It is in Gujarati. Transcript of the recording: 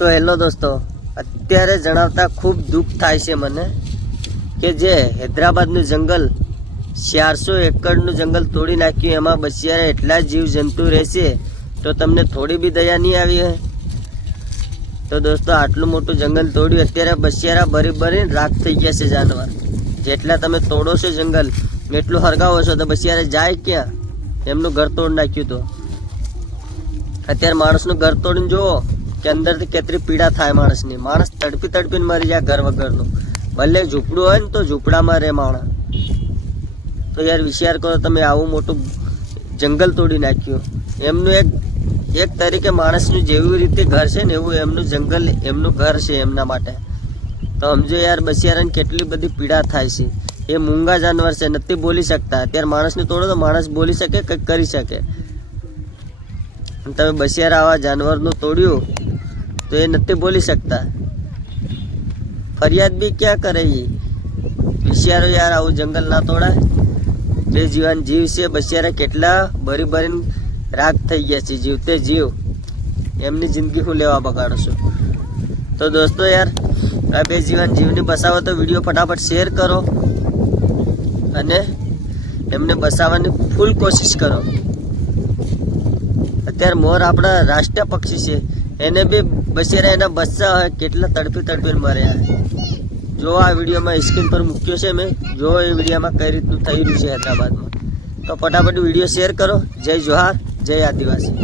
તો હેલો દોસ્તો, અત્યારે જણાવતા ખૂબ દુઃખ થાય છે મને કે જે હૈદરાબાદનું જંગલ 400 એકરનું જંગલ તોડી નાખ્યું, એમાં બસિયારે એટલા જીવ જંતુ રહેશે તો તમને થોડી બી દયા નહીં આવી હે? તો દોસ્તો, આટલું મોટું જંગલ તોડ્યું, અત્યારે બસિયારા ભરી ભરીને રાખ થઈ ગયા છે જાનવર. જેટલા તમે તોડો છો જંગલ એટલું હરગાવો છો તો બસિયારે જાય ક્યાં? એમનું ઘર તોડ નાખ્યું. તો અત્યારે માણસનું ઘર તોડીને જુઓ કે અંદરથી કેટલી પીડા થાય માણસની. માણસ તડપી તડપીને મરી જાય ઘર વગરનું. ભલે ઝૂંપડું હોય ને તો ઝૂંપડામાં રહે માણસ. તો યાર વિચાર કરો, તમે આવું મોટું જંગલ તોડી નાખ્યું. એમનું એક તરીકે માણસનું જેવી રીતે ઘર છે ને એવું એમનું જંગલ એમનું ઘર છે એમના માટે. તો સમજો યાર, બસિયારાને કેટલી બધી પીડા થાય છે. એ મૂંગા જાનવર છે, નથી બોલી શકતા. અત્યારે માણસને તોડો તો માણસ બોલી શકે, કંઈક કરી શકે. તમે બસિયારા આવા જાનવરનું તોડ્યું તો એ નથી બોલી શકતા. ફરિયાદ બી ક્યાં કરે? વિચારો યાર, આવું જંગલ ના તોડાય. બે જીવાન જીવ છે, બસિયારા કેટલા ભરી ભરીને રાગ થઈ ગયા છે. જીવતે જીવ એમની જિંદગી હું લેવા બગાડો છો? તો દોસ્તો યાર, આ બે જીવાન જીવને બસાવો તો વિડીયો ફટાફટ શેર કરો અને એમને બસાવવાની ફૂલ કોશિશ કરો. અત્યારે મોર આપણા રાષ્ટ્રીય પક્ષી છે, એને બી બસિયારા એના બચ્ચા હોય કેટલા તડપી તડપીને મર્યા. જો આ વિડીયોમાં સ્ક્રીન પર મૂક્યો છે મેં, જો એ વિડીયોમાં કઈ રીતનું થઈ રહ્યું છે હૈદરાબાદમાં. તો ફટાફટ વિડીયો શેર કરો. જય જોહાર, જય આદિવાસી.